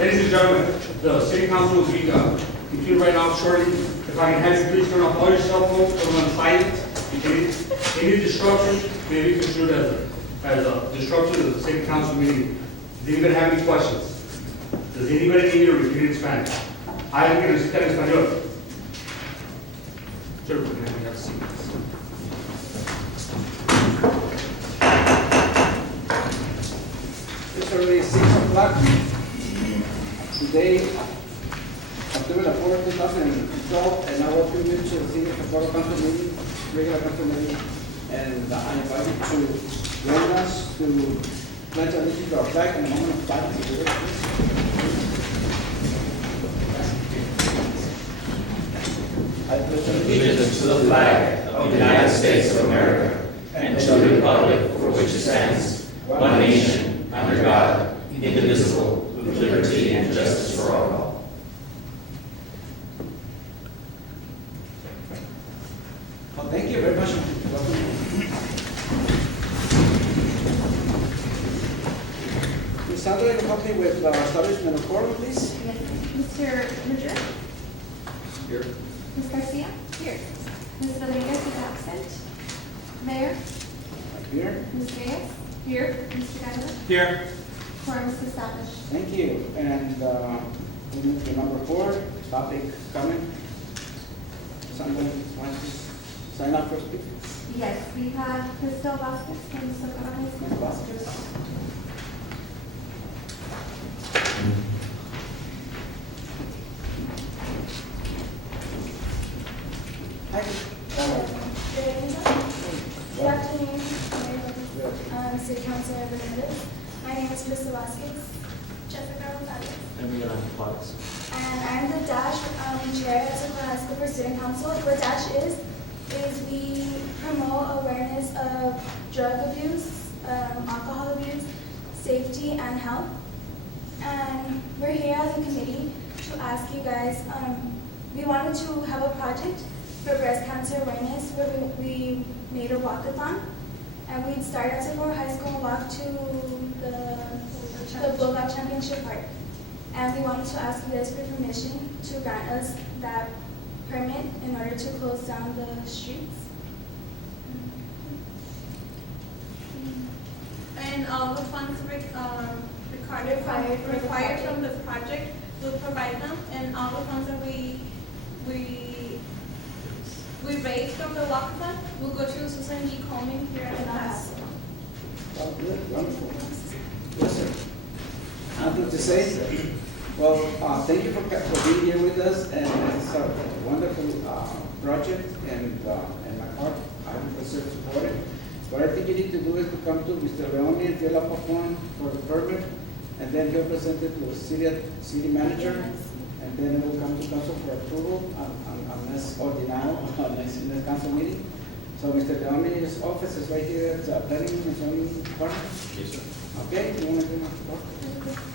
Ladies and gentlemen, the city council will be computed right now shortly. If I can have you please turn off all your cell phones, put them on silent. Any disruption may be construed as a disruption to the city council meeting. Does anybody have any questions? Does anybody need to repeat in Spanish? I am going to speak in español. Sure, we're going to have to see this. It's already 6 o'clock. Today, October 4th, 2012, and I welcome you to the City of Borough Council meeting, regular council meeting, and I invite you to join us to pledge allegiance to our flag in a moment of silence. I pledge Allegiance to the flag of the United States of America and to the republic for which it stands, one nation, under God, indivisible, with liberty and justice for all. Well, thank you very much. Welcome. Ms. Sandra, you help me with establishment of quorum, please? Mr. Madrid? Here. Ms. Garcia? Here. Ms. Rodriguez is absent. Mayor? Here. Ms. Reyes? Here. Mr. Garza? Here. Quorum is established. Thank you. And we move to number 4, topic comment. Someone wants to sign up for speaking? Yes, we have Crystal Vasquez from Socorro High Ms. School. Vasquez. Hi. Good afternoon, City Council representatives. My name is Crystal Vasquez. Jessica Gonzalez. And I'm the DASH chair at Socorro High School for Student Council. What DASH is we promote awareness of drug abuse, alcohol abuse, safety, and health. And we're here as a committee to ask you guys, we wanted to have a project for breast cancer awareness where we made a walkathon. And we'd start at Socorro High School and walk to the Bulldog Championship Park. And we wanted to ask you guys for permission to grant us that permit in order to close down the streets. And all the funds required from this project, we'll provide them, and all the funds that we raise from the walkathon will go to Susan G. Coleman here at the hospital. Oh, good, wonderful. Yes, sir. Nothing to say? Well, thank you for being here with us, and it's a wonderful project, and my part, I will consider support it. What I think you need to do is to come to Mr. Leone and fill up a form for the permit, and then he'll present it to the city manager, and then it will come to council for approval unless or denial on next council meeting. So Mr. Leone's office is right here at planning and zoning department. Yes, sir. Okay, you want to do my report?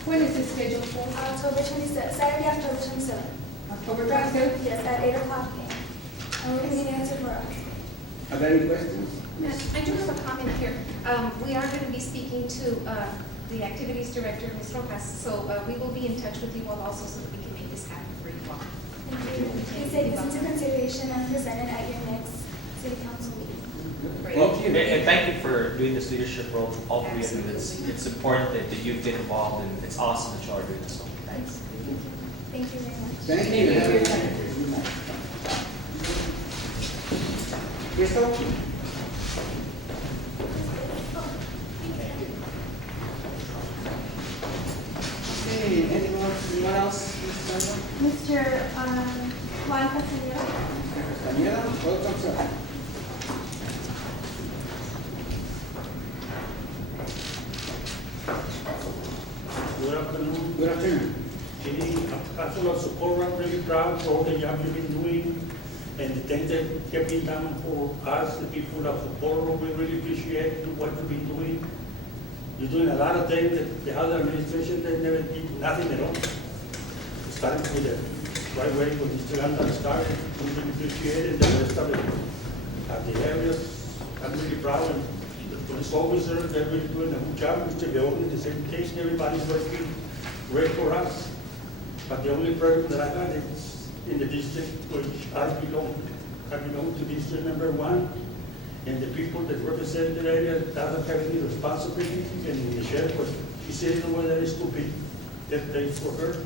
When is this scheduled for? October 27th, Saturday, October 27th. October 27th? Yes, at 8 o'clock p.m. And we're meeting at Socorro. Are there any questions? I do have a comment here. We are going to be speaking to the activities director, Ms. Rojas, so we will be in touch with you all also so that we can make this happen for you all. Thank you. Please take this into consideration and present it at your next city council meeting. Well, and thank you for doing this leadership role, all three of you. It's important that you've been involved, and it's awesome that you are doing this. So thanks. Thank you very much. Thank you. Crystal? Okay, anyone else? Mr. Juan Castaneda? Daniela, welcome, sir. Council of Socorro, I'm really proud for all the job you've been doing and the things that have been done for us, the people of Socorro. We really appreciate what you've been doing. You're doing a lot of things that the other administration, they never did nothing at all. Starting with the right way when Mr. Ganda started, we really appreciate it, the rest of the areas. I'm really proud of the police officers, they're really doing a good job. Mr. Leon, the same case, everybody's working great for us. But the only problem that I got is in the district which I belong. I belong to district number 1, and the people that represent the area doesn't have any responsibility, and Michelle, what she said over there is too big. That place for her.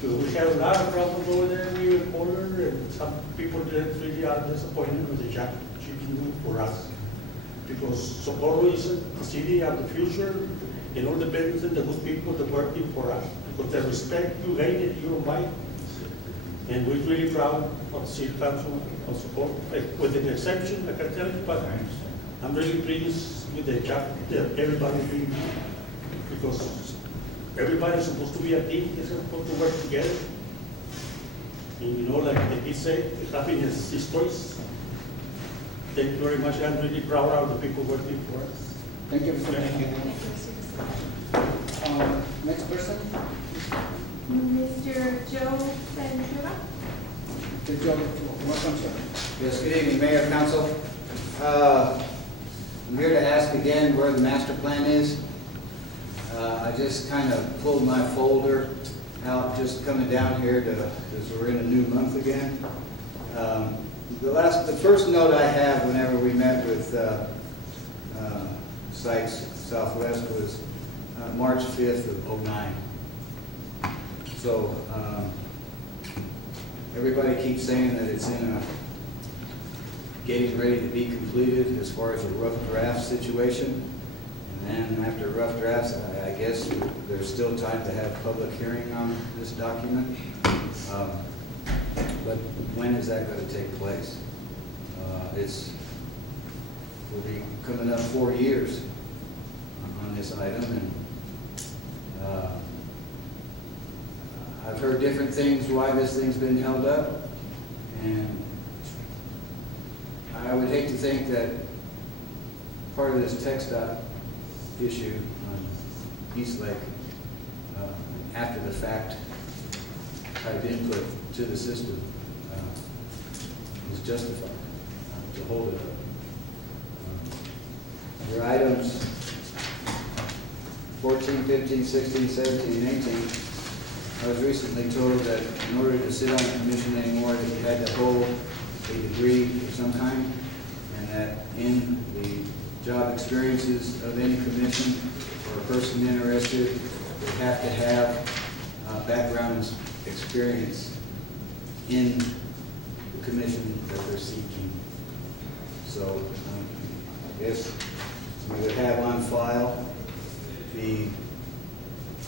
So we have a lot of problems over there, we report her, and some people that really are disappointed with the job she's been doing for us. Because Socorro is a city of the future, and all depends on the good people that working for us. Because the respect you gain it, you don't buy. And we're really proud of the City Council of Socorro, with an exception, I can tell you, but I'm really pleased with the job that everybody's doing. Because everybody's supposed to be a team, they're supposed to work together. And you know, like he said, happiness is choice. Thank you very much. I'm really proud of the people working for us. Thank you, Mr. Thank you. Next person, Mr. Joe Ventura. the job, welcome, sir. Yes, good evening, Mayor, Council. I'm here to ask again where the master plan is. I just kind of pulled my folder out, just coming down here because we're in a new month again. The first note I have whenever we met with Sykes Southwest was March 5th of '09. So everybody keeps saying that it's in a getting ready to be completed as far as a rough draft situation. And then after rough drafts, I guess there's still time to have public hearing on this document. But when is that going to take place? We'll be coming up 4 years on this item, and I've heard different things why this thing's been held up, and I would hate to think that part of this TxDOT issue on East Lake, after the fact type input to the system, is justified to hold it up. Your items 14, 15, 16, 17, and 18, I was recently told that in order to sit on the commission anymore, that you had to hold a degree of some kind, and that in the job experiences of any commission or a person interested, they have to have background experience in the commission that they're seeking. So I guess we would have on file the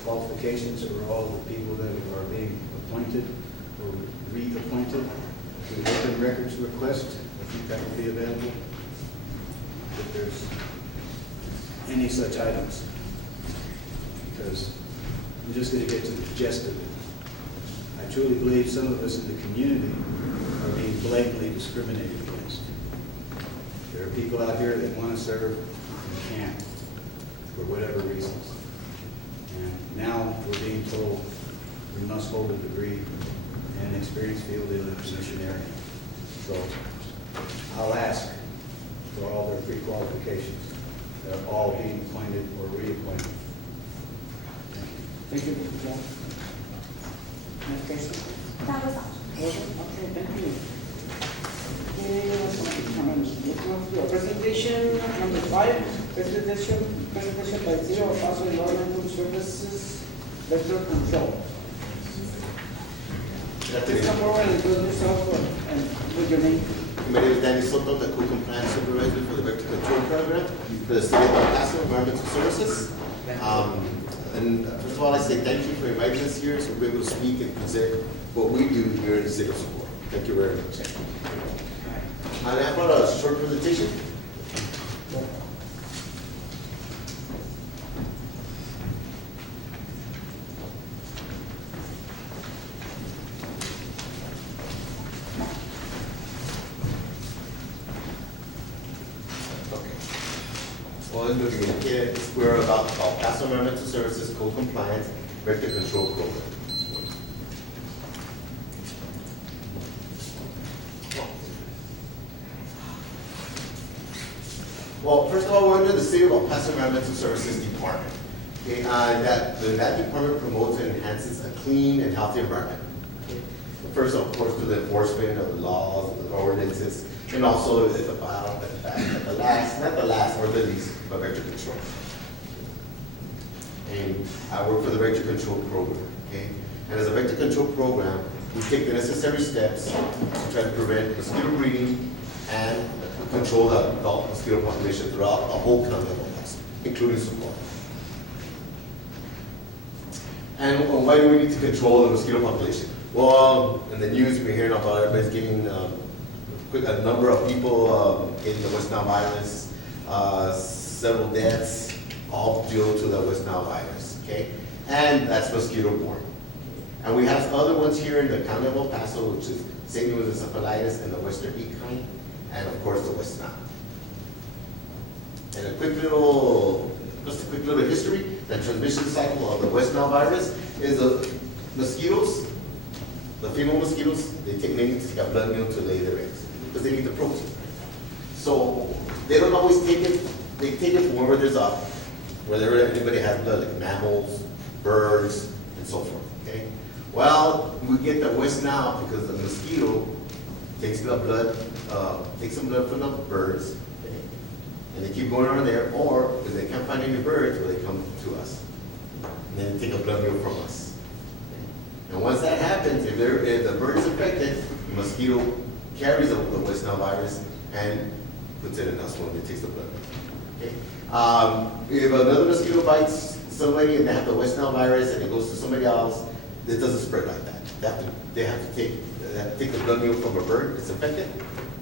qualifications for all the people that are being appointed or reappointed to the open records request. I think that would be available if there's any such items, because I'm just going to get to the gist of it. I truly believe some of us in the community are being blatantly discriminated against. There are people out here that want to serve and can't for whatever reasons. And now we're being told we must hold a degree and experience field in the commission area. So I'll ask for all their pre-qualifications, that are all being appointed or reappointed. Thank you, Mr. Joe. Next person. That was all. Okay, thank you. Okay, presentation number 5, presentation by Zero Paso Environmental Services Vector Control. Please come forward and introduce yourself and with your name. My name is Danny Soto, the co-compliance supervisor for the Vector Control Program for the City of El Paso Environmental Services. And first of all, I say thank you for inviting us here so we're able to speak and present what we do here in the City of Socorro. Thank you very much. And I brought a short presentation. Well, it's going to be located at the square about El Paso Environmental Services Code Compliance Vector Control Program. Well, first of all, we're under the City of El Paso Environmental Services Department. Okay, that department promotes and enhances a clean and healthy environment. Okay. First, of course, through the enforcement of the laws, the ordinances, and also at the bottom, at the last, not the last or the least, but vector control. And I work for the vector control program. Okay, and as a vector control program, we take the necessary steps to try to prevent mosquito breeding and control the adult mosquito population throughout the whole county of El Paso, including Socorro. And why do we need to control the mosquito population? Well, in the news we're hearing about everybody's getting a number of people getting the West Nile virus, several deaths, all due to the West Nile virus. Okay, and that's mosquito borne. And we have other ones here in the county of El Paso, which is St. Louis encephalitis and the Western E. kind, and of course the West Nile. And just a quick little history. The transmission cycle of the West Nile virus is the mosquitoes, the female mosquitoes, they need to take a blood meal to lay their eggs because they need the protein. So they don't always take it, they take it from wherever there's a, wherever anybody has blood, like mammals, birds, and so forth, okay? Well, we get the West Nile because the mosquito takes the blood, takes some blood from the birds, okay? And they keep going around there, or if they can't find any birds, well, they come to us. And then they take a blood meal from us. Okay? And once that happens, if the bird is infected, the mosquito carries the West Nile virus and puts it in us when it takes the blood. Okay? If another mosquito bites somebody and they have the West Nile virus and it goes to somebody else, it doesn't spread like that. They have to take the blood meal from a bird that's infected,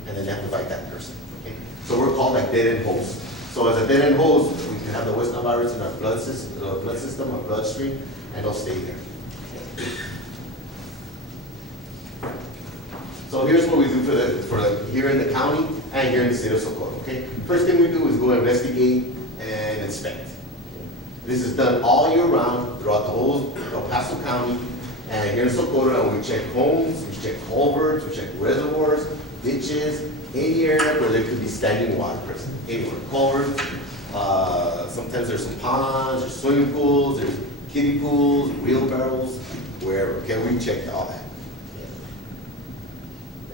and then they have to bite that person. Okay? So we're called like dead-end hosts. So as a dead-end host, we can have the West Nile virus in our blood system, our bloodstream, and they'll stay there. Okay? So here's what we do for here in the county and here in the state of Socorro. Okay, first thing we do is go investigate and inspect. This is done all year round throughout the whole El Paso County and here in Socorro. And we check homes, we check culverts, we check reservoirs, ditches, any area where there could be standing water present. Anywhere, culverts. Sometimes there's some ponds, there's swimming pools, there's kiddie pools, wheelbarrows, wherever. Okay, we checked all that.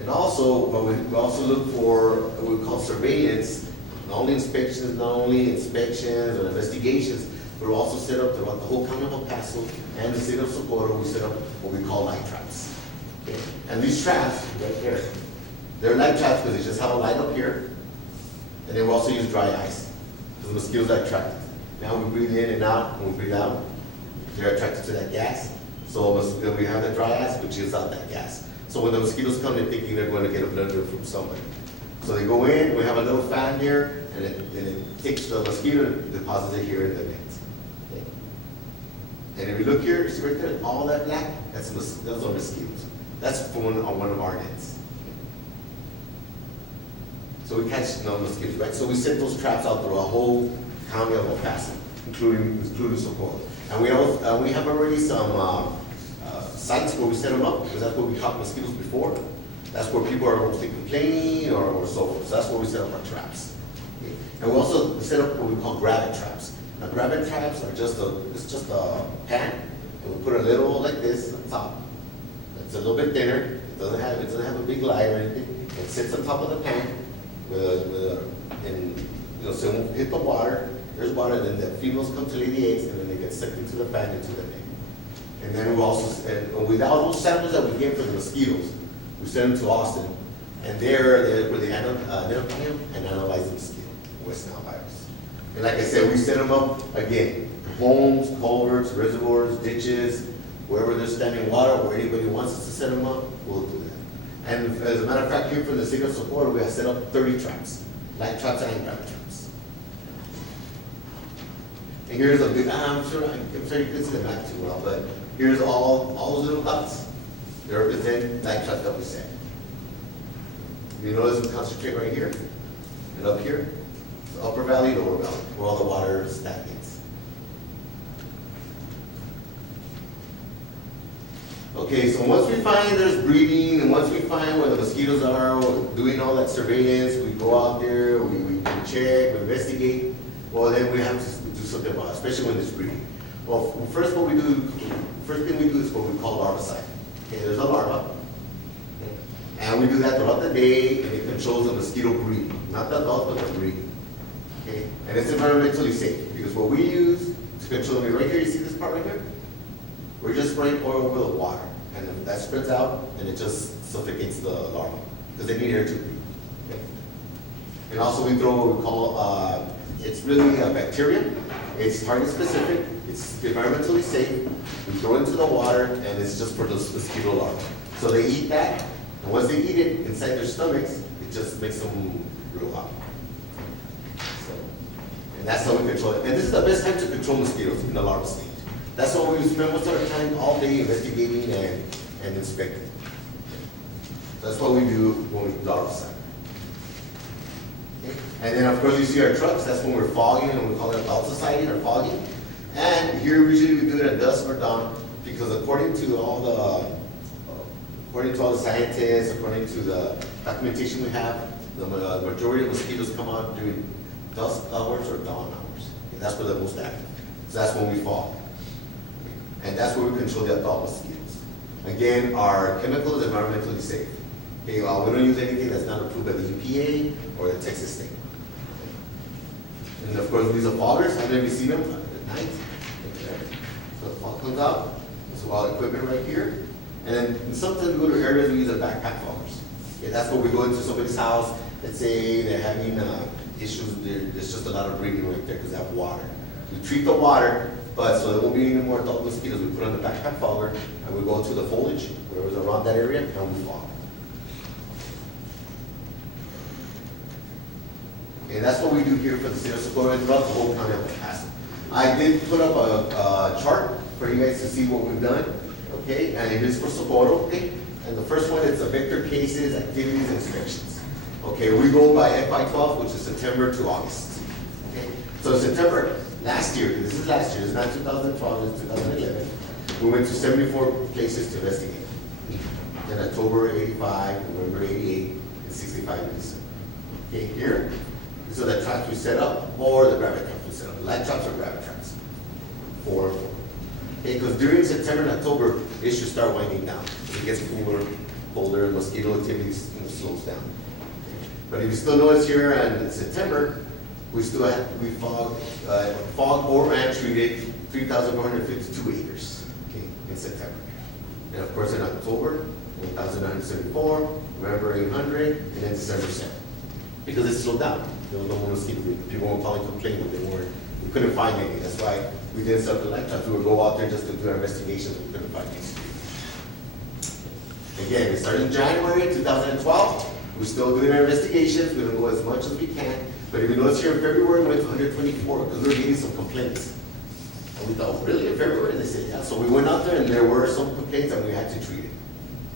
And also, we also look for what we call surveillance, not only inspections or investigations, but we're also set up throughout the whole county of El Paso and the city of Socorro. We set up what we call light traps. Okay? And these traps, right here, they're light traps because they just have a light up here, and they will also use dry ice because the mosquitoes are attracted. Now we breathe in and out, when we breathe out, they're attracted to that gas. So we have the dry ice, which is out that gas. So when the mosquitoes come, they're thinking they're going to get a blood meal from somebody. So they go in, we have a little fan here, and it takes the mosquito and deposits it here in the net. Okay. And if you look here, see right there, all that black, those are mosquitoes. That's from one of our nets. So we catch no mosquitoes, right? So we set those traps out through a whole county of El Paso, including Socorro. And we have already some sites where we set them up, because that's where we caught mosquitoes before. That's where people are mostly complaining or so forth. So that's where we set up our traps. Okay. And we also set up what we call grabbing traps. Now grabbing traps are just a pan, and we put a little like this on top. It's a little bit thinner. It doesn't have a big light or anything. It sits on top of the pan so it won't hit the water. There's water, then the females come to lay the eggs, and then they get sucked into the pan into the net. And then we also, with all those samples that we get for the mosquitoes, we send them to Austin, and there where they identify them and analyze the mosquito, West Nile virus. And like I said, we set them up again, homes, culverts, reservoirs, ditches, wherever there's standing water, where anybody wants us to set them up, we'll do that. And as a matter of fact, here for the city of Socorro, we have set up 30 traps, light traps and grabbing traps. And here's a big, I'm sure you can see the map too well, but here's all those little dots. They represent light traps that we set. You notice we concentrate right here and up here. upper valley, lower valley, where all the water stagnates. Okay, so once we find there's breeding, and once we find where the mosquitoes are, doing all that surveillance, we go out there, we check, we investigate, well, then we have to do something about it, especially when it's breeding. Well, first thing we do is what we call larvicide. Okay, there's a larva, okay, and we do that throughout the day, and it controls the mosquito breeding, not the adult, but the breeding. Okay, and it's environmentally safe, because what we use to control it, right here, you see this part right here? We're just spraying oil over the water, and then that spreads out, and it just suffocates the larva, because they need air to breathe. Okay? And also we throw what we call, it's really a bacteria. It's target specific, it's environmentally safe. We throw it into the water, and it's just for those mosquito larvae. So they eat that, and once they eat it inside their stomachs, it just makes them real hot. So, and that's how we control it. And this is the best time to control mosquitoes in the larval stage. That's why we spend most of our time all day investigating and inspecting. That's what we do when we larvicide. Okay? And then of course you see our trucks, that's when we're fogging, and we call it alcisiding or fogging. And here usually we do it at dusk or dawn, because according to all the scientists, according to the documentation we have, the majority of mosquitoes come out during dusk hours or dawn hours. Okay? That's where they're most active. So that's when we fog. And that's where we control the adult mosquitoes. Again, our chemical is environmentally safe. Okay, we don't use anything that's not approved by the EPA or the Texas state. And of course, these are foggers. I've never seen them at night. Okay. So the fog comes out. So all the equipment right here. And then sometimes we go to areas we use a backpack foggers. Okay, that's where we go into somebody's house. Let's say they're having issues. There's just a lot of breeding right there because they have water. We treat the water. But so there won't be any more adult mosquitoes. We put on the backpack fogger, and we go to the foliage, whatever's around that area, and we fog. And that's what we do here for the city of Socorro and throughout the whole county of El Paso. I did put up a chart for you guys to see what we've done, okay? And it is for Socorro, okay? And the first one is the vector cases, activities, and inspections. Okay, we go by FY12, which is September to August. Okay, so September. Last year, this is last year, it's not 2012, it's 2011. We went to 74 places to investigate. In October 85, November 88, and 65 in December. Okay, here, these are the traps we set up, or the rabbit traps we set up. Light traps or rabbit traps. 4 and 4. Okay, because during September and October, it should start winding down. It gets cooler, colder, and mosquito activities slows down. But if you still notice here in September, we still have, we fog or ran treated 3,452 acres, okay, in September. And of course in October, 1,974, November 800, and then December 7. Because it slowed down. There was no more mosquito. People were calling complaining that we couldn't find any. That's why we didn't set up the light traps. We would go out there just to do our investigations, and we couldn't find any. Again, it started in January 2012. We're still doing our investigations. We're going to go as much as we can. But if you notice here in February, we went to 124 because we were getting some complaints. And we thought, really, in February? And they said, yeah. So we went out there and there were some complaints and we had to treat it.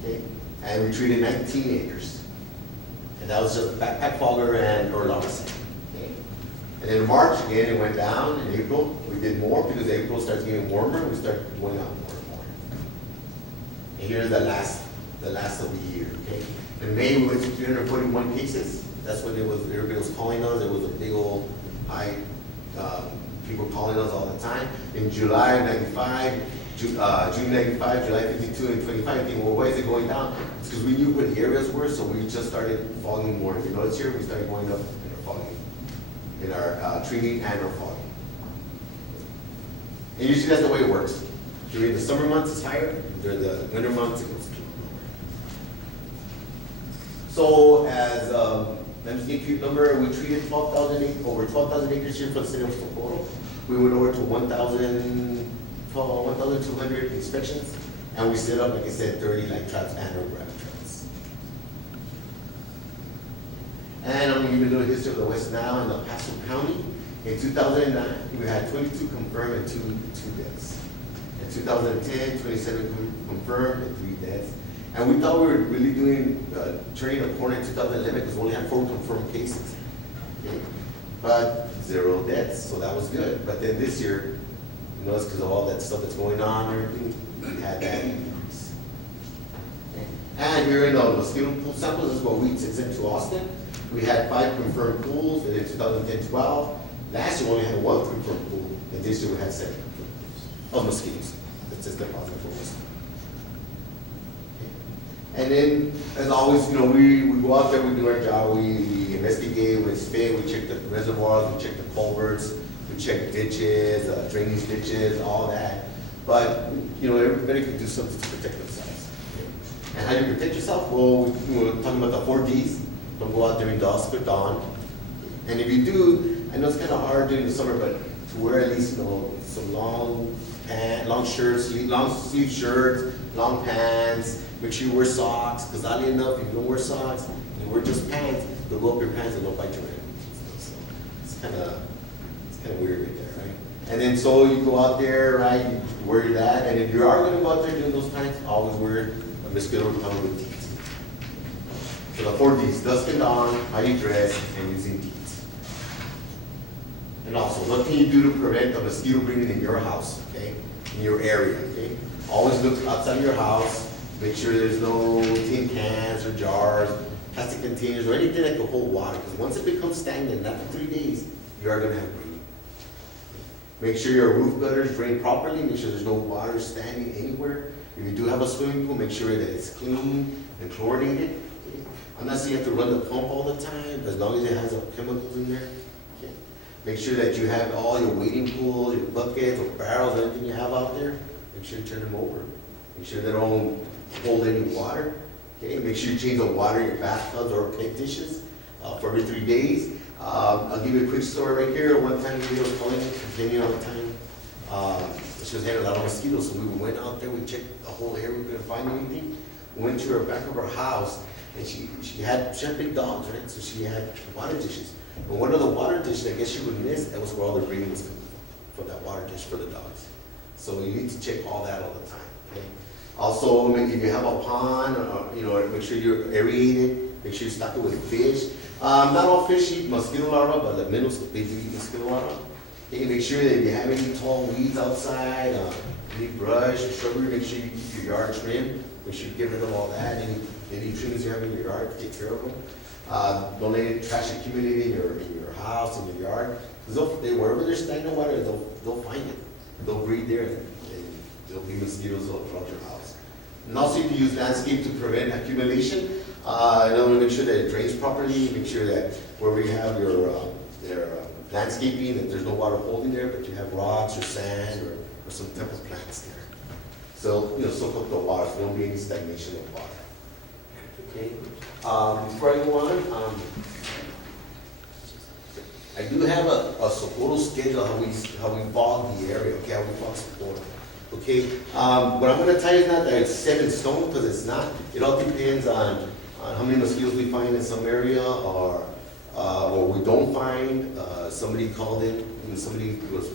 Okay? And we treated 19 acres. And that was just a backpack fogger and or larvicide. Okay? And in March, again, it went down. In April, we did more because April starts getting warmer. We started going out more and more. And here's the last of the year. Okay? In May, we went to 341 cases. That's when everybody was calling us. There was a big old high, people calling us all the time. In July 95, June 95, July 52, and 25, thinking, well, why is it going down? It's because we knew where the areas were, so we just started fogging more. If you notice here, we started going up in our fogging, in our treating and our fogging. And usually that's the way it works. During the summer months, it's higher. During the winter months, it goes lower. So as landscape number, we treated over 12,000 acres here for the city of Socorro. We went over to 1,200 inspections, and we set up, like I said, 30 light traps and or rabbit traps. And I'm going to give you a little history of the West Nile in El Paso County. In 2009, we had 22 confirmed and 2 deaths. In 2010, 27 confirmed and 3 deaths. And we thought we were really doing, turning a corner in 2011 because we only had 4 confirmed cases. Okay? but 0 deaths, so that was good. But then this year, you know, it's because of all that stuff that's going on and everything, we had that increase. And here in the mosquito pool samples, this is what we sent to Austin. We had 5 confirmed pools, and in 2010-12, last year we only had 1 confirmed pool, and this year we had 7 confirmed pools of mosquitoes. That's just positive for us. And then, as always, you know, we go out there, we do our job, we investigate, we spit, we check the reservoirs, we check the culverts, we check ditches, drainage ditches, all that. But, you know, everybody can do something to protect themselves. And how do you protect yourself? Well, we're talking about the 4 Ds. Don't go out during dusk or dawn. And if you do, I know it's kind of hard during the summer, but to wear at least, you know, some long shirts, long sleeve shirts, long pants. Make sure you wear socks, because oddly enough, if you don't wear socks, you wear just pants, they'll go up your pants and they'll bite your ankles. So it's kind of weird right there, right? And then so you go out there, right? You wear that, and if you are going to go out there doing those pants, always wear a mosquito repellent with teeth. So the 4 Ds: dusk and dawn, how you dress, and using teeth. And also, what can you do to prevent the mosquito breeding in your house, okay? In your area, okay? Always look outside of your house. Make sure there's no tin cans or jars, plastic containers, or anything that can hold water. Because once it becomes stagnant, after 3 days, you are going to have breeding. Make sure your roof gutters drain properly. Make sure there's no water standing anywhere. If you do have a swimming pool, make sure that it's clean and chlorinated. Okay? I'm not saying you have to run the pump all the time, but as long as it has chemicals in there. Okay? Make sure that you have all your wading pools, your buckets, or barrels, anything you have out there. Make sure you turn them over. Make sure they don't hold any water. Okay, make sure you change the water in your bathtubs or pet dishes for every 3 days. I'll give you a quick story right here. One time we were calling, complaining all the time. She was having a lot of mosquitoes, so we went out there, we checked the whole area, we couldn't find anything. We went to her back of her house, and she had big dogs, right? So she had water dishes. And one of the water dishes, I guess she would miss, that was where all the breeding was coming from that water dish for the dogs. So you need to check all that all the time. Okay? Also, if you have a pond, you know, make sure you aerate it. Make sure you stock it with fish. Not all fish eat mosquito larvae, but the minnows, they do eat mosquito larvae. Okay, make sure that if you have any tall weeds outside, any brush or shrubbery, make sure you keep your yard trimmed. Make sure you get rid of all that. Any trimmings you have in your yard, take care of them. Don't let trash accumulate in your house, in your yard. Because wherever there's stagnant water, they'll find it. They'll breed there, and there'll be mosquitoes all throughout your house. And also, you can use landscape to prevent accumulation. You want to make sure that it drains properly. Make sure that wherever you have your landscaping, that there's no water holding there, but you have rocks or sand or some type of plants there. So, you know, soak up the water, so there won't be any stagnation of water. Okay. Before I go on, I do have a Socorro schedule, how we fog the area, okay, how we fog Socorro. Okay, what I'm gonna tell you is not that it's set in stone, because it's not. It all depends on how many mosquitoes we find in some area, or we don't find. Somebody called in, somebody was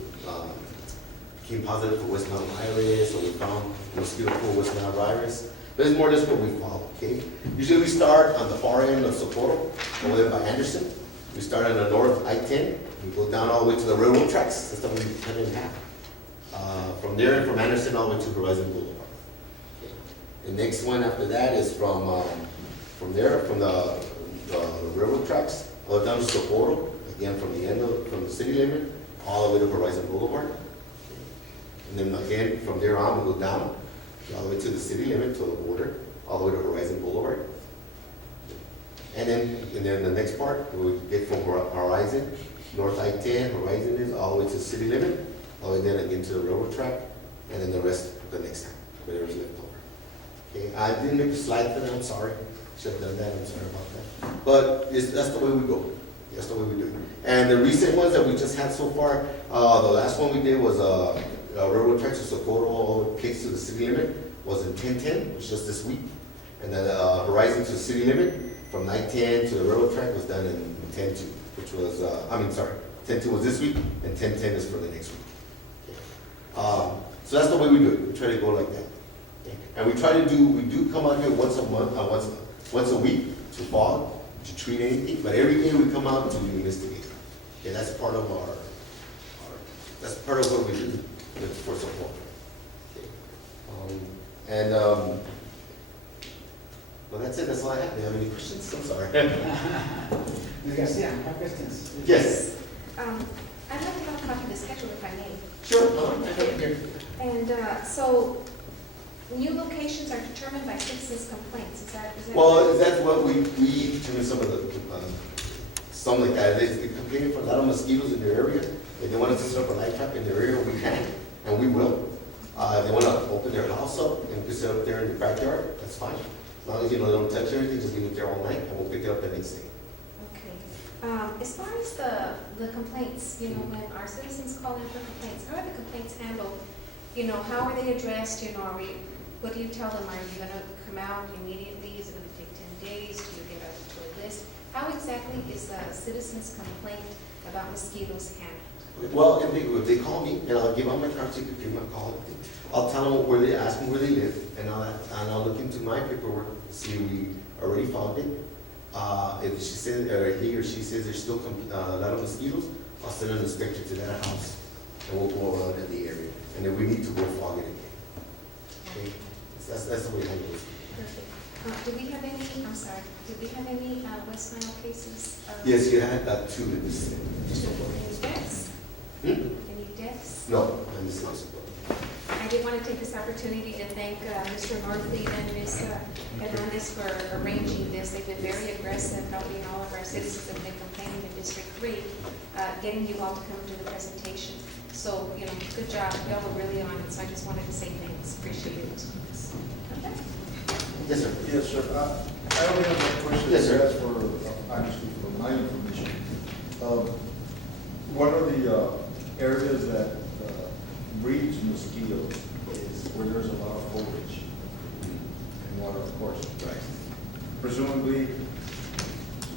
became positive for West Nile virus, or we found mosquito pool West Nile virus. There's more or less what we follow, okay? Usually we start on the far end of Socorro, over there by Anderson. We start on the north I-10, we go down all the way to the railroad tracks. That's the way we cut it in half. From there, from Anderson all the way to Horizon Boulevard. Okay. The next one after that is from there, from the railroad tracks, all the way down to Socorro, again from the city limit, all the way to Horizon Boulevard. And then again, from there on, we go down, all the way to the city limit, to the border, all the way to Horizon Boulevard. And then the next part, we get from Horizon, North I-10, Horizon is all the way to the city limit, all the way then again to the railroad track, and then the rest the next time, whatever's left over. Okay, I didn't make a slide for that, I'm sorry. Should have done that, I'm sorry about that. But that's the way we go. That's the way we do it. And the recent ones that we just had so far, the last one we did was railroad tracks to Socorro, all the place to the city limit, was in 1010, which was just this week. And then Horizon to the city limit, from 910 to the railroad track was done in 10-2, which was, 10-2 was this week, and 10-10 is for the next week. Okay. So that's the way we do it. We try to go like that. Okay. And we do come out here once a month, once a week to fog, to treat anything, but every day we come out to investigate. Okay, that's part of that's part of what we do for support. Okay. Well, that's it, that's all I have. Do you have any questions? I'm sorry. Ms. Garcia, I have questions. Yes. I'd like to talk about the schedule if I may. Sure. And so, new locations are determined by citizens' complaints, is that? Well, that's what we determine some of the, some like that. They're complaining for a lot of mosquitoes in their area. If they want us to set up a light trap in their area, we can, and we will. If they want to open their house up and put it up there in the backyard, that's fine. As long as, you know, they don't touch anything, just leave it there all night, and we'll pick it up the next day. Okay. As far as the complaints, you know, when our citizens call in for complaints, how are the complaints handled? You know, how are they addressed, you know, what do you tell them? Are you gonna come out immediately? Is it gonna take 10 days? Do you get a list? How exactly is a citizen's complaint about mosquitoes handled? Well, if they call me, and I'll give them my car ticket, give them a call, I'll tell them where they, ask them where they live, and I'll look into my paperwork, see if we already found it. If she says, or he or she says there's still a lot of mosquitoes, I'll send an inspector to that house, and we'll go around in the area. And then we need to go fog it again. Okay? That's the way I handle it. Perfect. Do we have any, I'm sorry, did we have any West Nile cases? Yes, you had 2 in this. Any deaths? Any deaths? No, in this house. I did want to take this opportunity to thank Mr. Norfleet and Ms. Hernandez for arranging this. They've been very aggressive, helping all of our citizens that have been complaining in District 3, getting you all to come to the presentation. So, you know, good job. Y'all were really on it, so I just wanted to say thanks. Appreciate it. Okay. Yes, sir. Yes, sir. I only have one question. Yes, sir. That's actually for my information. One of the areas that breeds mosquitoes is where there's a lot of foliage and water, of course. Right. Presumably,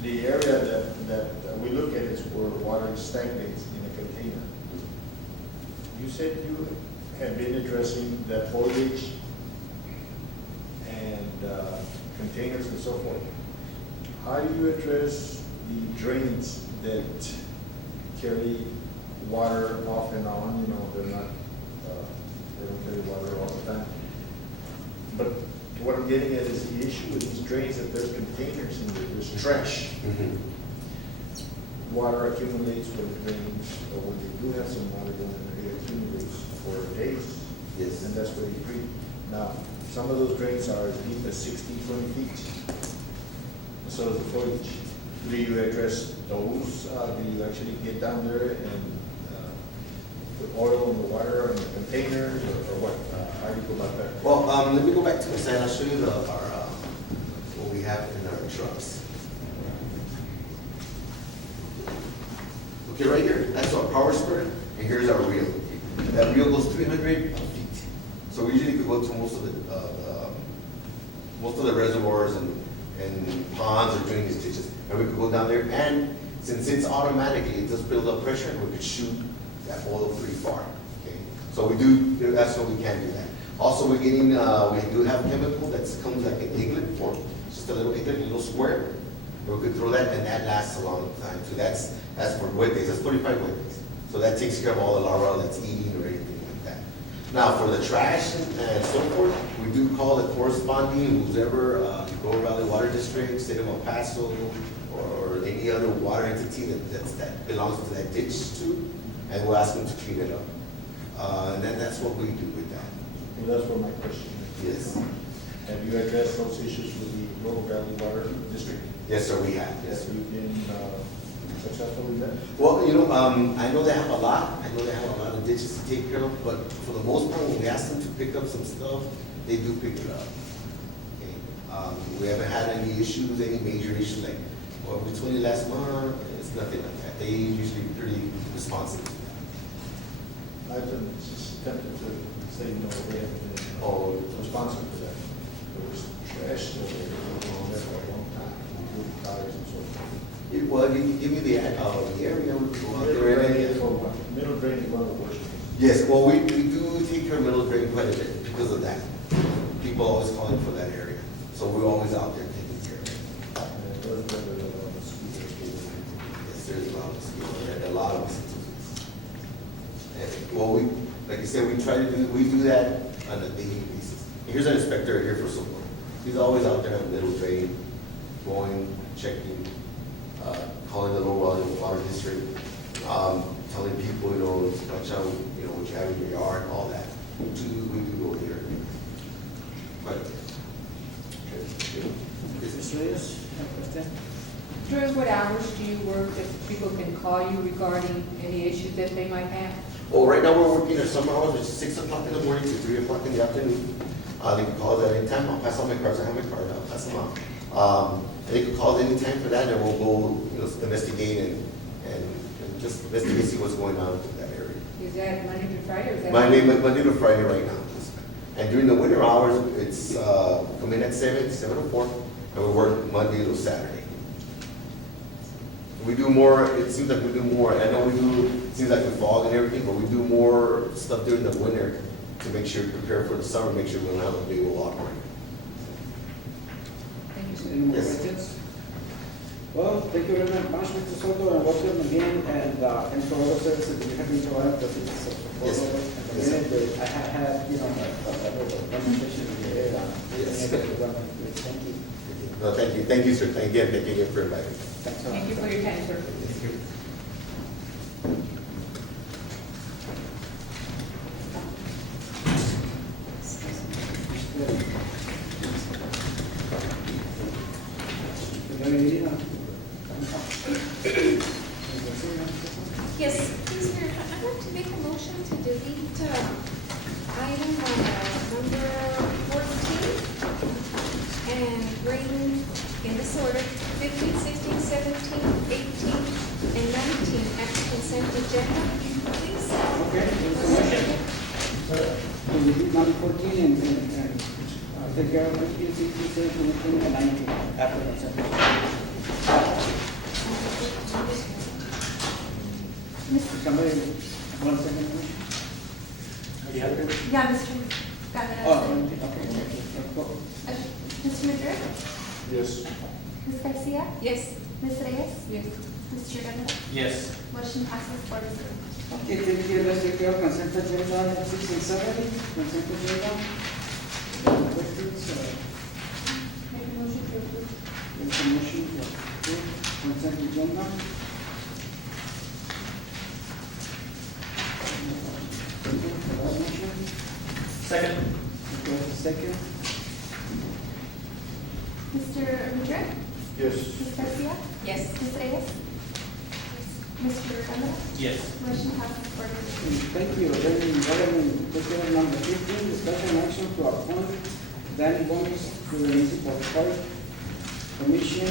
the area that we look at is where water stagnates in a container. You said you had been addressing that foliage and containers and so forth. How do you address the drains that carry water off and on? You know, they're not, they don't carry water all the time. But what I'm getting at is the issue with these drains that there's containers in there, there's trash. Water accumulates when it rains, or when you do have some water going in there, it accumulates for days. Yes. And that's where you breathe. Now, some of those drains are as deep as 60, 20 feet. So is the foliage. Do you address those? Do you actually get down there and put oil in the water and the containers, or what? How do you go about that? Well, let me go back to the side. I'll show you what we have in our trucks. Okay, right here, that's our power spreader, and here's our reel. That reel goes 300 feet. So we usually could go to most of the reservoirs and ponds or drainage ditches, and we could go down there, and since it's automatically, it does build up pressure, and we could shoot that oil pretty far. Okay, so we do. That's what we can do that. Also, we're getting. We do have chemical that comes like an iglet form, just a little iglet, a little square. We could throw that, and that lasts a long time too. That's for wet days. That's 45 wet days. So that takes care of all the larvae that's eating or anything like that. Now, for the trash and so forth, we do call the corresponding who's ever Gold Valley Water District, State of El Paso, or any other water entity that belongs to that ditch too, and we'll ask them to clean it up. And then that's what we do with that. Well, that's what my question is. Yes. Have you addressed those issues with the Gold Valley Water District? Yes, sir, we have. Yes, Have sir. you been successful in that? Well, you know, I know they have a lot. I know they have a lot of ditches to take care of, but for the most part, when we ask them to pick up some stuff, they do pick it up. Okay. We haven't had any issues, any major issues like, well, we 20 last month. It's nothing like that. They usually pretty responsive to that. I've been just tempted to say, no, they haven't been responsive to that. There was trash still there, on there for a long time, including tires and so forth. Well, you give me the area. We go out Middle there drain and- is one. Middle drain is one of the worst. Yes, well, we do take care of middle drain quite a bit because of that. People always calling for that area. So we're always out there taking care of it. And it does better than the mosquitoes. Yes, there's a lot of mosquitoes, there are a lot of mosquitoes. And, well, we, like I said, we do that on a daily basis. And here's an inspector here for support. He's always out there on the middle drain, going, checking, calling the local water district, telling people, watch out, what you have in your yard, all that. We do go here. But, Mr. Reyes, have a question? During what hours do you work that people can call you regarding any issues that they might have? well, right now we're working our summer hours, it's 6 o'clock in the morning to 3 o'clock in the afternoon. They can call us at any time. I'll pass on my cards. I have my card. I'll pass them out. And they can call us any time for that, and we'll go, investigate and just investigate, see what's going on in that area. Is that Monday to Friday or is that? Monday to Friday right now. And during the winter hours, it's come in at 7:04, and we work Monday to Saturday. We do more, it seems like we do more, I know we do, it seems like we fog and everything, but we do more stuff during the winter to make sure, prepare for the summer, make sure we don't have a big old operate. Thank you, sir. Any more Yes. questions? Well, thank you very much, Mr. Soto, and welcome again, and for all the services that you have been providing to the city. Yes. I have had, a presentation in the area. Yes. Thank you. No, thank you, sir, thank you again for inviting me. Thanks a lot. Thank you for your time, sir. Yes, please, Mayor, I'd like to make a motion to delete item number 14 and bring in this order 15, 16, 17, 18, and 19 as consent agenda, please. Okay, there's a motion. We did number 14 and take care of 15, 16, 17, 18, and 19 after consent. Somebody, 1 second. Yeah, Mr. Gavin. Okay. Mr. Madrid? Yes. Ms. Garcia? Yes. Ms. Reyes? Yes. Mr. Gavin? Yes. Motion passes 4-0. Okay, thank you. Let's take care of consent agenda 6 and 7. Consent agenda. Any questions? Make a motion to approve. There's a motion to approve consent agenda. Motion. Second. There's a second. Mr. Madrid? Yes. Ms. Garcia? Yes. Ms. Reyes? Mr. Gavin? Yes. Motion passes 4-0. Thank you. Then, take care of number 15, discussion action to appoint Danny Gomez to the Municipal Court Commission.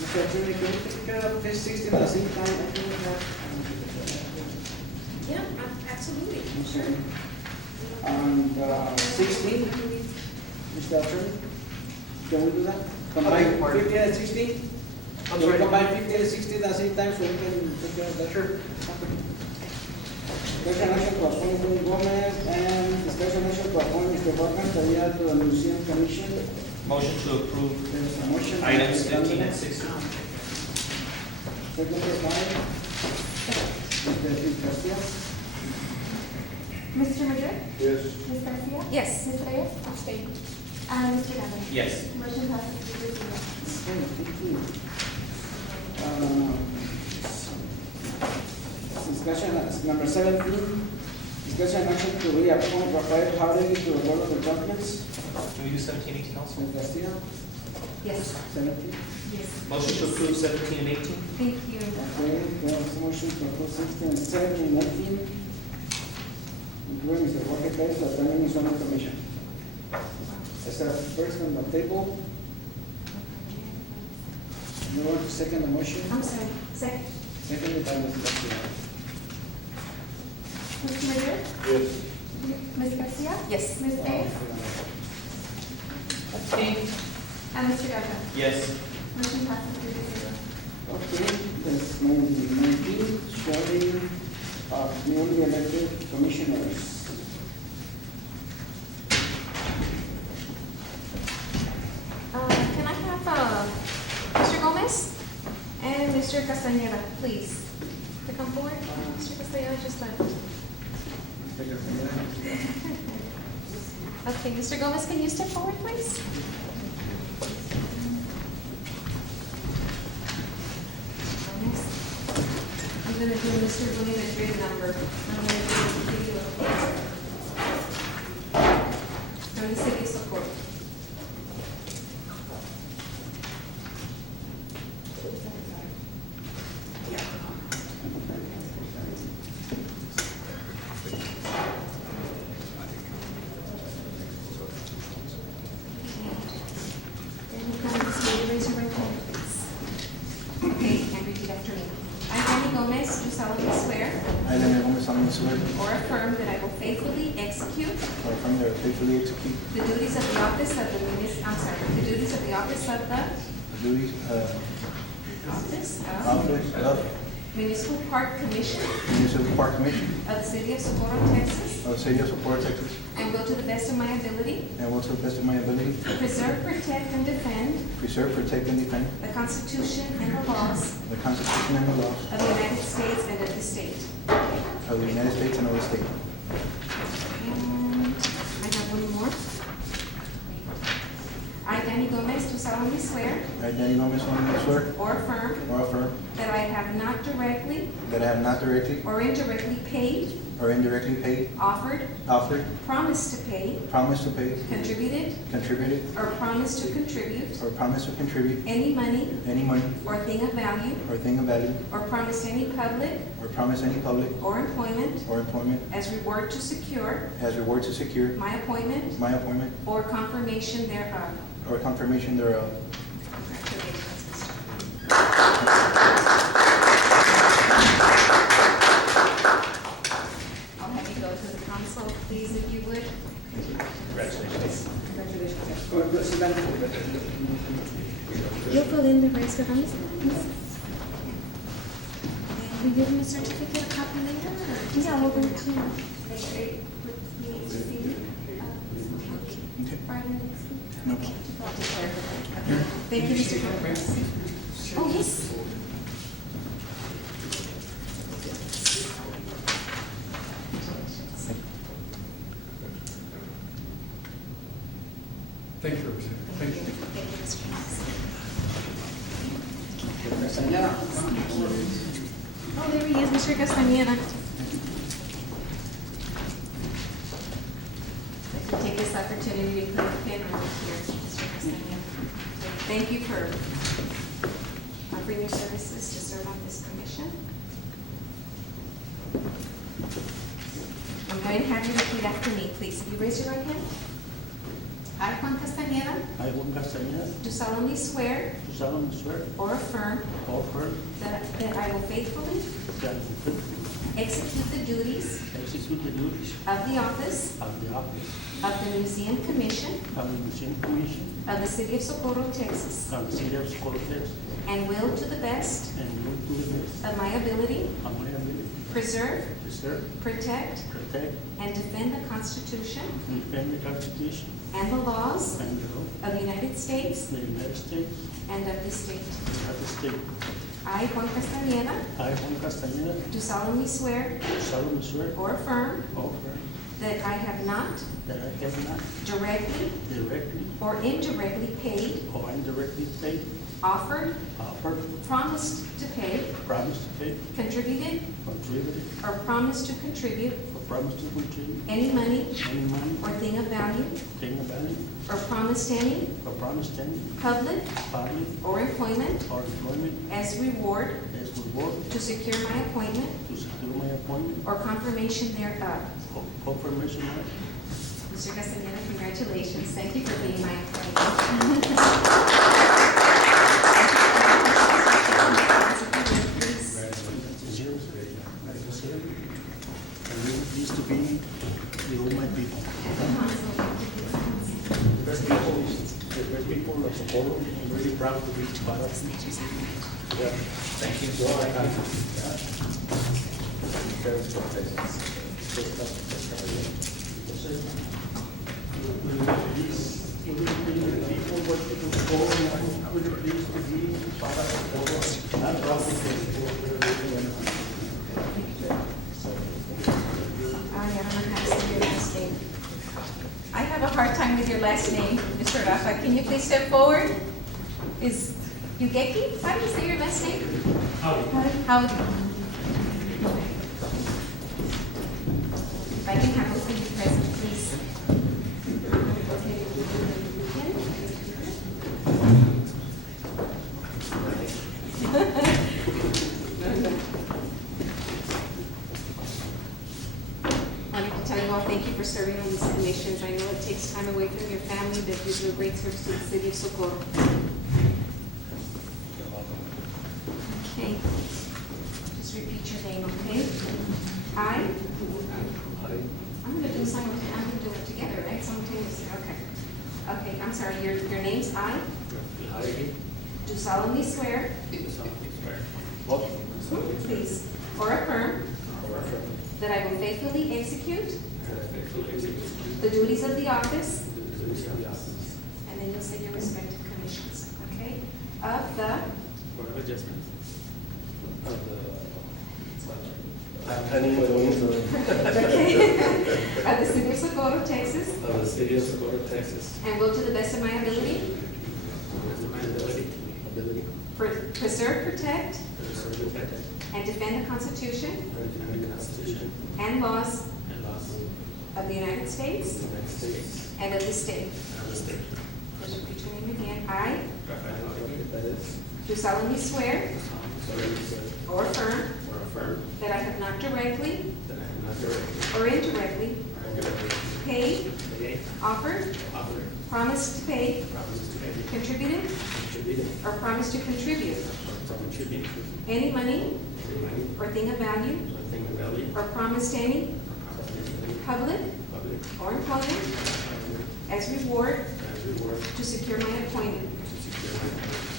Mr. Attorney, can you take care of this 16 at the same time? I think we have, Yeah, absolutely. Okay. And 16, Mr. Attorney, can we do that? Combine 15 and 16? Can we combine 15 and 16 at the same time so we can take care of that? Sure. Discussion action to appoint Danny Gomez and discussion action to appoint Mr. Jorge Tayal to the Museum Commission. Motion to approve There's a motion. items 15 and 16. Second by Mr. Garcia. Mr. Madrid? Yes. Ms. Garcia? Yes. Ms. Reyes? Abstain. And Mr. Gavin? Yes. Motion passes 3-0. Okay, thank you. Discussion, number 17, discussion action to reappoint Rafael Jauregui to the Board of Departments. Can we do 17, 18 also? Ms. Garcia, Yes. 17. Yes. Motion to approve 17 and 18? Thank you. Okay, there's a motion to approve 16 and 17, 19. Including Mr. Jorge Perez, the Planning and Zoning Commission. Is there a first on the table? You want to second the motion? I'm sorry. Second. Seconded by Ms. Garcia. Mr. Madrid? Yes. Ms. Garcia? Yes. Ms. Reyes? Abstain. And Mr. Gavin? Yes. Motion passes 3-0. Okay, there's 19 showing newly elected commissioners. Can I have Mr. Gomez and Mr. Castañeda, please, to come forward. Mr. Castañeda just left. Okay, Mr. Gomez, can you step forward, please? Gomez. I'm gonna do Mr. Bonita's grade number. I'm gonna give you a card. From the city of Socorro. Then you come this way, raise your right hand, please. Okay, and repeat after me. I, Danny Gomez, do solemnly swear I, Daniel Gomez, solemnly swear or affirm that I will faithfully execute or affirm that I will faithfully execute the duties of the office of the the duties of the office of the the duties office of of Municipal Park Commission Municipal Park Commission of the city of Socorro, Texas, of the City of Socorro, Texas, and will to the best of my ability and will to the best of my ability preserve, protect, and defend preserve, protect, and defend the Constitution and the laws the Constitution and the laws of the United States and of the state. of the United States and of the state. And I have one more. I, Danny Gomez, do solemnly swear I, Danny Gomez, solemnly swear or affirm or affirm that I have not directly that I have not directly or indirectly paid, or indirectly paid, offered, offered, promised to pay, promised to pay, contributed, contributed, or promised to contribute or promised to contribute any money any money or thing of value, or thing of value, or promised any public or promised any public or employment or employment as reward to secure as reward to secure my appointment my appointment or confirmation thereof. or confirmation thereof. Congratulations, Mr. I'll have you go to the council, please, if you would. Congratulations. Or President, You'll fill in the rights for Thomas. We give him a certificate, a copy later, or? Yeah, we'll go to. No. Thank you, Mr. Gomez. Oh, yes. Thank you, Representative. Thank you. Thank you, Mr. Gomez. Castañeda. Oh, there he is, Mr. Castañeda. I'd like to take this opportunity to put a pin right here, Mr. Castañeda. Thank you for offering your services to serve on this commission. I'm going to have you repeat after me, please. Will you raise your right hand? I, Juan Castañeda, I, Juan Castañeda, do solemnly swear do solemnly swear or affirm or affirm that I will faithfully that I will execute the duties execute the duties of the office of the office of the Museum Commission of the Museum Commission of the City of Socorro, Texas, of the City of Socorro, Texas, and will to the best and will to the best of my ability of my ability preserve, preserve, protect, protect, and defend the Constitution and defend the Constitution and the laws and the law of the United States of the United States and of the state. and of the state. I, Juan Castañeda, I, Juan Castañeda, do solemnly swear do solemnly swear or affirm or affirm that I have not that I have not directly directly or indirectly paid, or indirectly paid, offered, offered, promised to pay, promised to pay, contributed, contributed, or promised to contribute or promised to contribute any money any money, or thing of value, thing of value, or promised any or promised any public public or employment or employment as reward as reward to secure my appointment to secure my appointment or confirmation thereof. or confirmation of. Mr. Castañeda, congratulations. Thank you for being my appointment. I'm really pleased to be with all my people. The best people of Socorro. I'm really proud to be part of it. Yeah. Thank you. Well, I have. really pleased with the people, what you do for, and I'm really pleased to be part of the I don't know how to say your last name. I have a hard time with your last name, Mr. Rafa. Can you please step forward? Is Yugeki? How do you say your last name? Howdy. If I can have both of you present, please. I wanted to tell you all, thank you for serving on these commissions. I know it takes time away from your family, but you do a great service to the city of Socorro. Okay. Just repeat your name, okay? I'm gonna do it together, right? Simultaneously, okay. Okay, I'm sorry, your name's I? Do solemnly swear. Please. Or affirm. That I will faithfully execute. The duties of the office. And then you'll say your respective commissions, okay? Of the. Board of Adjustments. Okay. Of the city of Socorro, Texas. Of the city of Socorro, Texas. And will to the best of my ability. Preserve, protect. And defend the Constitution. And laws. Of the United States. And of the state. Please repeat your name again. I. Do solemnly swear. Or affirm. That I have not directly. Or indirectly. Paid. Offered. Promised to pay. Contributed. Or promised to contribute. Any money. Or thing of value. Or promised any. Public. Or employment. As reward. To secure my appointment.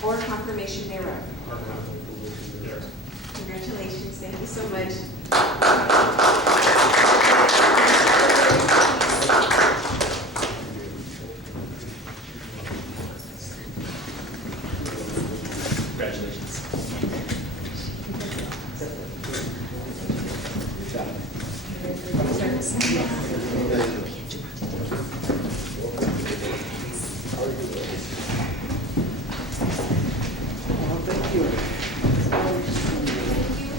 Or confirmation thereof. Congratulations. Thank you so much. Congratulations. Oh, thank you.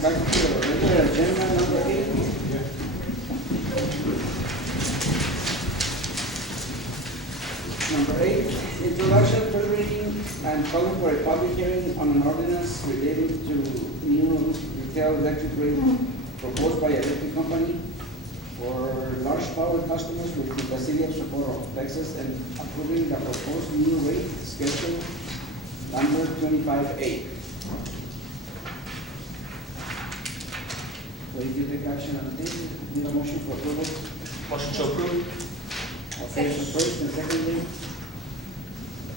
Back to the regular agenda, number 8. Number 8, introduction, third reading, and calling for a public hearing on an ordinance relating to new retail electric rate proposed by electric company for large power customers within the city of Socorro, Texas, and approving the proposed new rate schedule number 25A. So if you take action on this, need a motion for approval? Motion to approve. Okay, so first and secondly,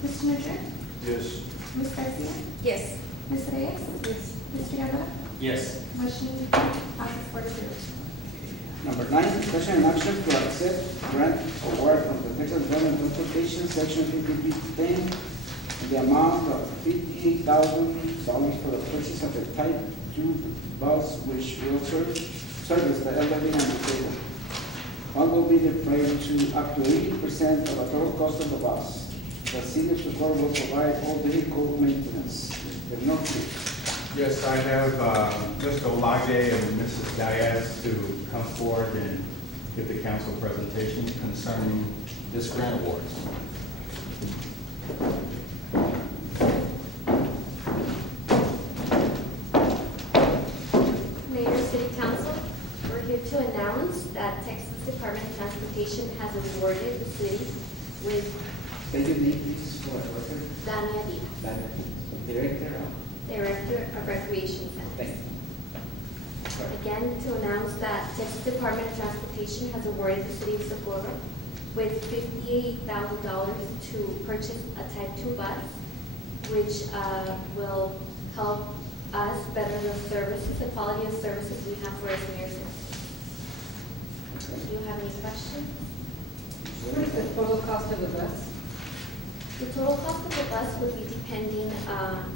Mr. Madrid? Yes. Ms. Garcia? Yes. Ms. Reyes? Yes. Mr. Guevara? Yes. Motion passes 4-0. number 9, discussion and action to accept grant award from the Texas Department of Transportation, section 5310, in the amount of $58,000 for the purchase of a Type 2 bus which will service the elderly and disabled. One will be deployed to up to 80% of the total cost of the bus. The city of Socorro will provide all vehicle maintenance. There's no fee. Yes, I have Mr. Olage and Mrs. Diaz to come forward and give the council presentation concerning this grant award. Mayor, City Council, we're here to announce that Texas Department of Transportation has awarded the city with Thank you, name, please, for the record. Dania Diaz, Director of. Director of Recreation Thank Centers. you. Again, to announce that Texas Department of Transportation has awarded the city of Socorro with $58,000 to purchase a Type 2 bus, which will help us better the services, the quality of services we have for our senior citizens. Do you have any questions? What is the total cost of the bus? The total cost of the bus would be depending on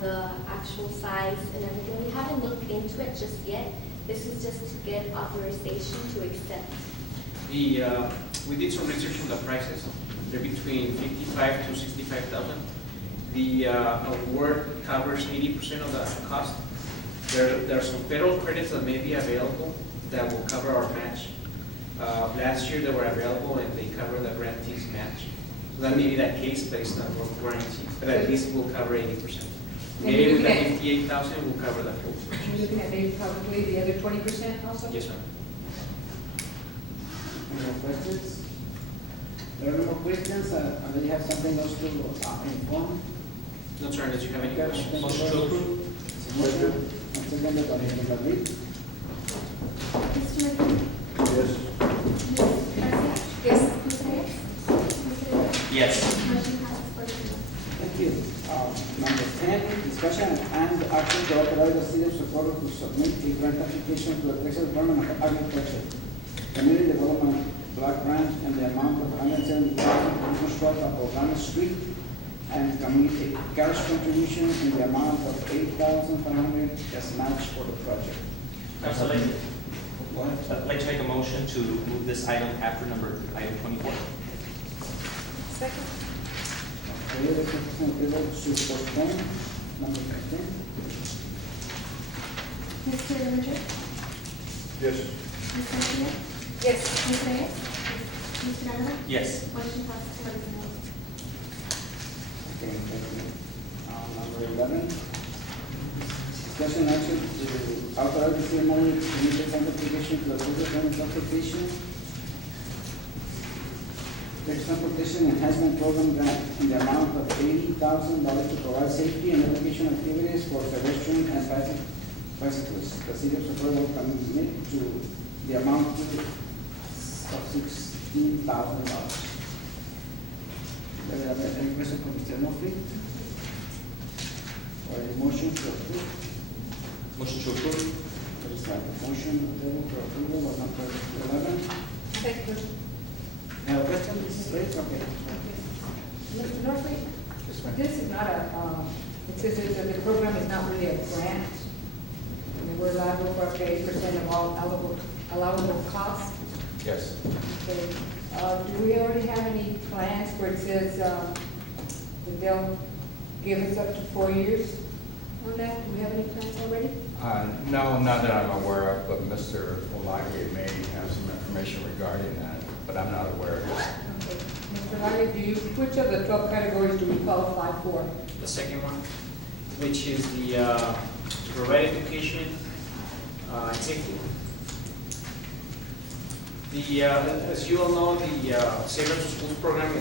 the actual size and everything. We haven't looked into it just yet. This is just to get authorization to accept. We did some research on the prices. They're between 55 to 65,000. The award covers 80% of the cost. There are some federal credits that may be available that will cover our match. Last year they were available and they cover the grantee's match. So that may be that case based on what guarantee, but at least we'll cover 80%. Maybe with that 58,000 we'll cover the full. You're looking at maybe probably the other 20% also? Yes, ma'am. Any more questions? There are no more questions, and do you have something else to inform? No, sir, unless you have any Okay, questions. thank you Motion to very much. approve. Motion, and seconded by Mr. David. Mr. McDermott? Yes. Ms. Garcia? Yes. Ms. Reyes? Mr. Rivera? Yes. Motion passes 4-0. Thank you. Number 10, discussion and action to authorize the city of Socorro to submit a grant application to the Texas Department of Agriculture, Community Development Block Grant, and the amount of $170,000 to construct a Obama Street, and community cash contribution in the amount of $8,500 as match for the project. Council, Go ahead. I'd like to make a motion to move this item after item 24. Second. Okay, the proposal to postpone number 15. Mr. Richard? Yes. Ms. Garcia? Yes. Ms. Reyes? Mr. Garcia? Yes. Motion passes 4-0. Okay, thank you. Number 11, discussion action to authorize the city manager to submit a grant application to the Texas Department of Transportation, Texas Transportation Enhancement Program grant in the amount of $80,000 to provide safety and education activities for pedestrians and bicyclists. The city of Socorro will commit to the amount of $16,000. Any question from Mr. Murphy? Or a motion to approve? Motion to approve. There is a motion on the table for approval of number 11. Second. Any questions? Please, okay. Mr. Norfree? This is not a, it says that the program is not really a grant. I mean, we're liable for up to 8% of all allowable costs. Yes. Okay. Do we already have any plans where it says that they'll give us up to 4 years on that? Do we have any plans already? No, not that I'm aware of, but Mr. Olage may have some information regarding that, but I'm not aware of this. Okay. Mr. Lally, which of the 12 categories do we qualify for? The second one, which is the to provide education and safety. As you all know, the Safer to Schools program we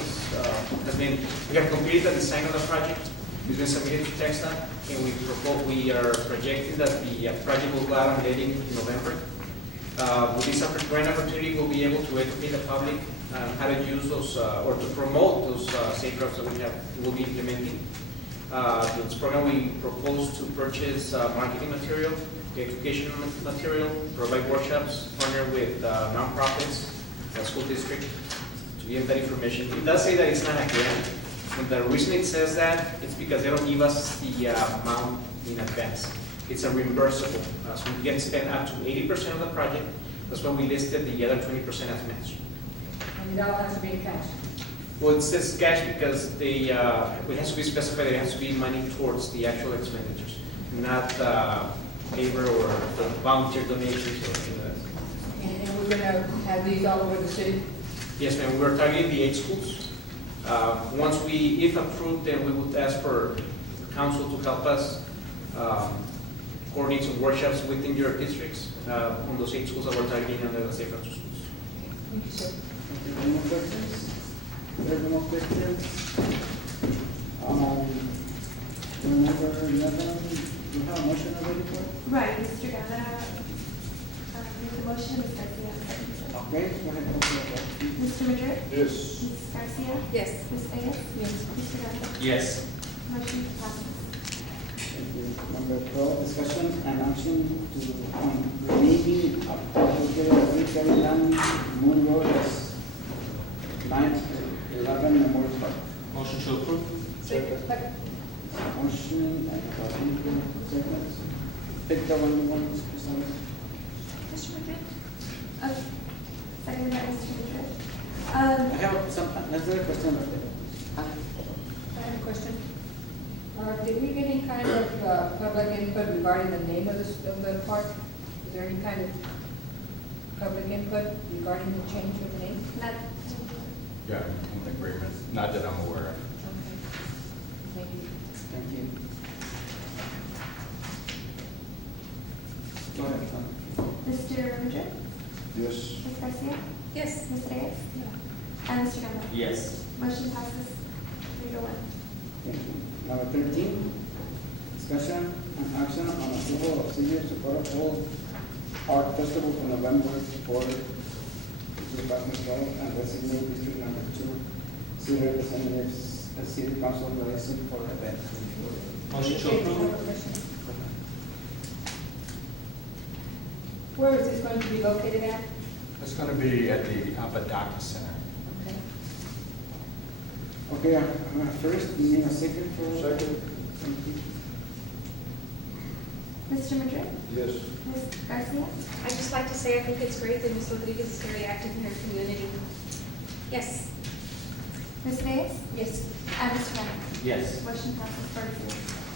have completed the design of the project. It's been submitted to TxDOT, and we are projecting that the project will go out on bidding in November. With this grant opportunity, we'll be able to educate the public on how to use those, or to promote those safe routes that we'll be implementing. This program, we propose to purchase marketing material, educational material, provide workshops, partner with nonprofits, the school district, to give that information. It does say that it's not a grant. And the reason it says that, it's because they don't give us the amount in advance. It's a reimbursable, so we can spend up to 80% of the project. That's why we listed the other 20% as match. And it all has to be in cash? Well, it says cash because it has to be specified, it has to be money towards the actual expenditures, not labor or the volunteer donations or anything like that. And we're going to have these all over the city? Yes, ma'am, we're targeting the 8 schools. Once if approved, then we would ask for council to help us coordinate some workshops within your districts on those 8 schools that we're targeting under the Safe Routes to Schools. Thank you, sir. Any more questions? There are no more questions. Number 11, you have a motion already for it? Right, Mr. Guevara made the motion, Ms. Garcia seconded. Okay, go ahead. Mr. Madrid? Yes. Ms. Garcia? Yes. Ms. Reyes? Yes. Mr. Guevara? Yes. Motion passes. Thank you. Number 12, discussion and action on renaming of Retail Land Moon Road as 9/11 Memorial Park. Motion to approve? Second. Motion, and Rodriguez, second. Pick the one you want, Mr. Salas. Mr. Madrid? Second by Mr. Madrid. I have some, another question about it. I have a question. Did we get any kind of public input regarding the name of the park? Is there any kind of public input regarding the change of the name? Not, Yeah, I'm in agreement, not that I'm aware of. Okay. Thank you. Thank you. Go ahead, Mr. Madrid? Yes. Ms. Garcia? Yes. Ms. Reyes? And Mr. Campbell? Yes. Motion passes 3-1. Thank you. Number 13, discussion and action on approval of City of Socorro Fall Art Festival for November 4th, 2012, and designate District Number 2 city representatives as City Council liaison for event. Motion to I have approve? a question. Where is this going to be located at? It's going to be at the Apodaca Center. Okay. Okay, first, we need a second for. Second. Thank you. Mr. Madrid? Yes. Ms. Garcia? I'd just like to say I think it's great that Ms. Rodriguez is very active in her community. Yes. Ms. Reyes? Yes. And Mr. Campbell? Yes. Motion passes 4-0.